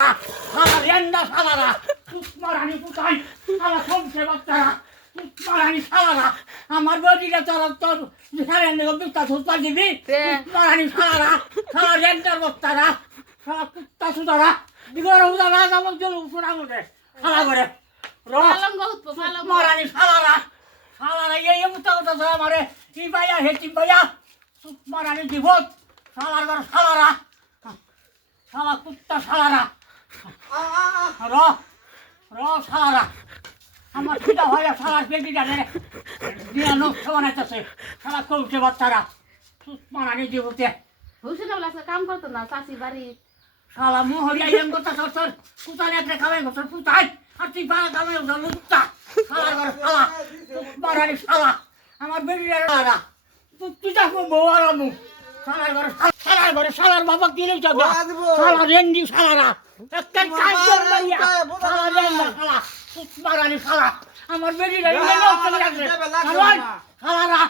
শালা রেন্ডা শালারা মারানি কোথায় শালা সমসে বাচ্চারা মারানি শালারা আমার বডিটা তোর সারেন বিস্তার সুস্তা দিবি মারানি শালারা শালা রেন্ডার বাচ্চারা শালা কুত্তা সুতারা দিগর উদারা যেমন চল উপরা মধ্যে শালা করে মারানি শালারা শালারা এই মুতা কথা আমারে কি ভাইয়া হেটি ভাইয়া মারানি জীবত শালার ঘর শালারা শালা কুত্তা শালারা র শালারা আমার খিদা হয়ে শালার বেটিটা দিয়া নষ্ট বানাইতেছে শালা কৌশে বাচ্চারা মারানি জীবতে হুসেন আব্বা কাম করতো না চাষি বাড়ি শালা মোহরিয়া এম করতে তোর কুতানে একটা খাবে তোর কুতাই আর তুই বানা খাবে লুচ্চা শালার ঘর শালা মারানি শালা আমার বেটিটা শালারা তুই যাবো বউ আর আমু শালার ঘরে শালার বাবা কিনে যাবে শালা রেন্ডি শালারা একটা কাজ করবে শালা রেন্ডা শালা মারানি শালা আমার বেরিয়ে শালারা